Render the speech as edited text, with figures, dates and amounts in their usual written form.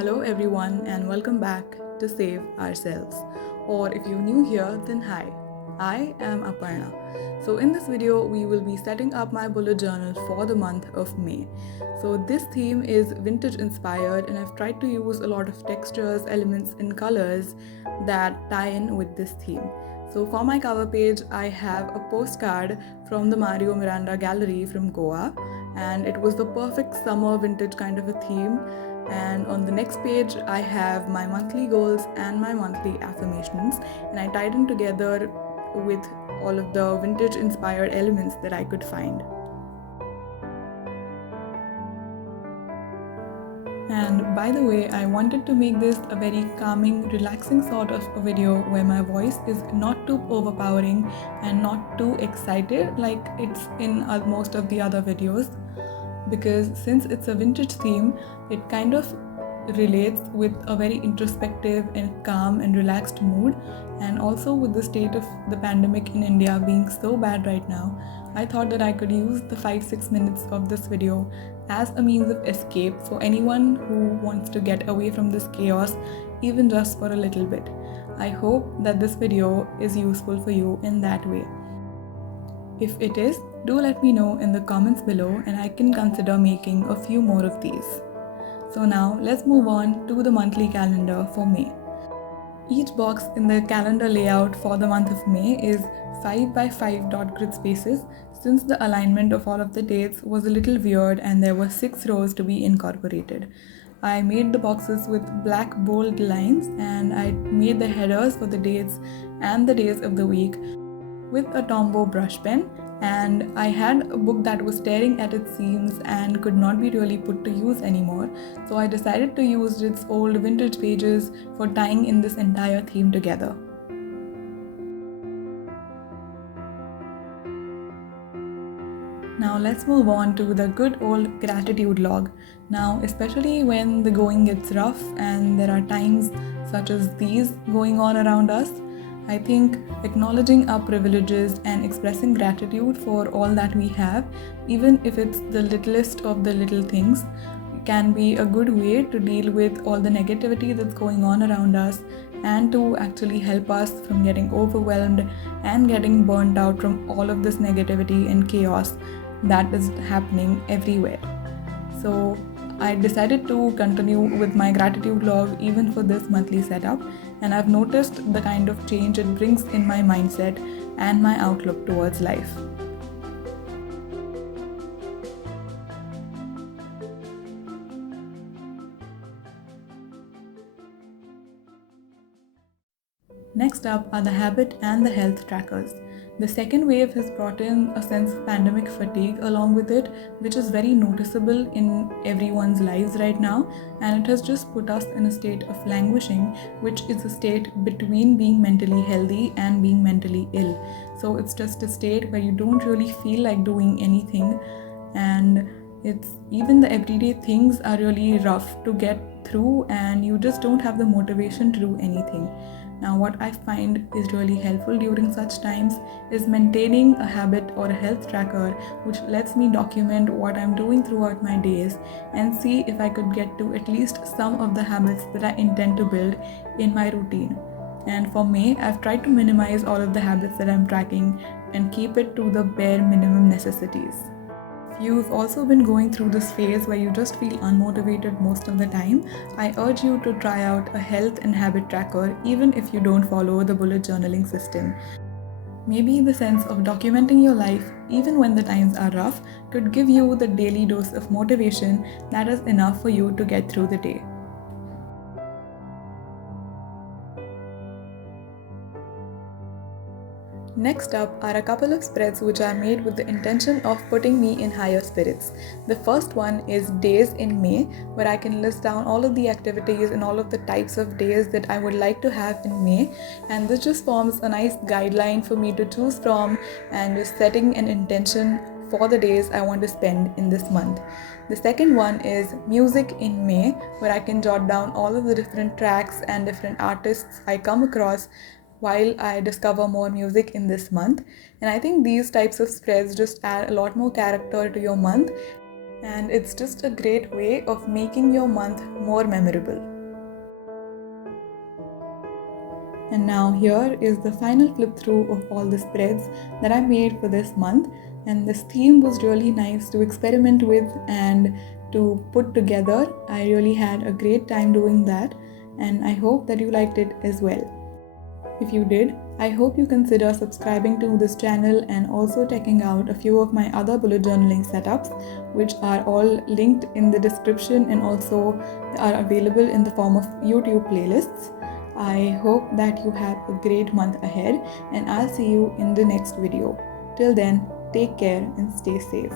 Hello everyone and welcome back to Save Ourselves. Or if you're new here, then hi. I am Aparna. So in this video, we will be setting up my bullet journal for the month of May. So this theme is vintage inspired and I've tried to use a lot of textures, elements and colors that tie in with this theme. So for my cover page, I have a postcard from the Mario Miranda Gallery from Goa, and it was the perfect summer vintage kind of a theme. And on the next page, I have my monthly goals and my monthly affirmations, and I tied them together with all of the vintage inspired elements that I could find. And by the way, I wanted to make this a very calming, relaxing sort of a video where my voice is not too overpowering and not too excited like it's in most of the other videos. Because since it's a vintage theme, it kind of relates with a very introspective and calm and relaxed mood. And also with the state of the pandemic in India being so bad right now, I thought that I could use the 5-6 minutes of this video as a means of escape for anyone who wants to get away from this chaos, even just for a little bit. I hope that this video is useful for you in that way. If it is, do let me know in the comments below and I can consider making a few more of these. So now let's move on to the monthly calendar for May. Each box in the calendar layout for the month of May is 5 by 5 dot grid spaces, since the alignment of all of the dates was a little weird and there were 6 rows to be incorporated. I made the boxes with black bold lines and I made the headers for the dates and the days of the week with a Tombow brush pen, and I had a book that was tearing at its seams and could not be really put to use anymore, so I decided to use its old vintage pages for tying in this entire theme together. Now let's move on to the good old gratitude log. Now, especially when the going gets rough and there are times such as these going on around us, I think acknowledging our privileges and expressing gratitude for all that we have, even if it's the littlest of the little things, can be a good way to deal with all the negativity that's going on around us and to actually help us from getting overwhelmed and getting burnt out from all of this negativity and chaos that is happening everywhere. So I decided to continue with my gratitude log even for this monthly setup, and I've noticed the kind of change it brings in my mindset and my outlook towards life. Next up are the habit and the health trackers. The second wave has brought in a sense of pandemic fatigue along with it, which is very noticeable in everyone's lives right now, and it has just put us in a state of languishing, which is a state between being mentally healthy and being mentally ill. So it's just a state where you don't really feel like doing anything, and it's even the everyday things are really rough to get through and you just don't have the motivation to do anything. Now, what I find is really helpful during such times is maintaining a habit or a health tracker which lets me document what I'm doing throughout my days and see if I could get to at least some of the habits that I intend to build in my routine. And for me, I've tried to minimize all of the habits that I'm tracking and keep it to the bare minimum necessities. You've also been going through this phase where you just feel unmotivated most of the time, I urge you to try out a health and habit tracker even if you don't follow the bullet journaling system. Maybe the sense of documenting your life, even when the times are rough, could give you the daily dose of motivation that is enough for you to get through the day. Next up are a couple of spreads which are made with the intention of putting me in higher spirits. The first one is Days in May, where I can list down all of the activities and all of the types of days that I would like to have in May, and this just forms a nice guideline for me to choose from and just setting an intention for the days I want to spend in this month. The second one is Music in May, where I can jot down all of the different tracks and different artists I come across while I discover more music in this month. And I think these types of spreads just add a lot more character to your month and it's just a great way of making your month more memorable. And now here is the final flip through of all the spreads that I made for this month, and this theme was really nice to experiment with and to put together. I really had a great time doing that, and I hope that you liked it as well. If you did, I hope you consider subscribing to this channel and also checking out a few of my other bullet journaling setups, which are all linked in the description and also are available in the form of YouTube playlists. I hope that you have a great month ahead, and I'll see you in the next video. Till then, take care and stay safe.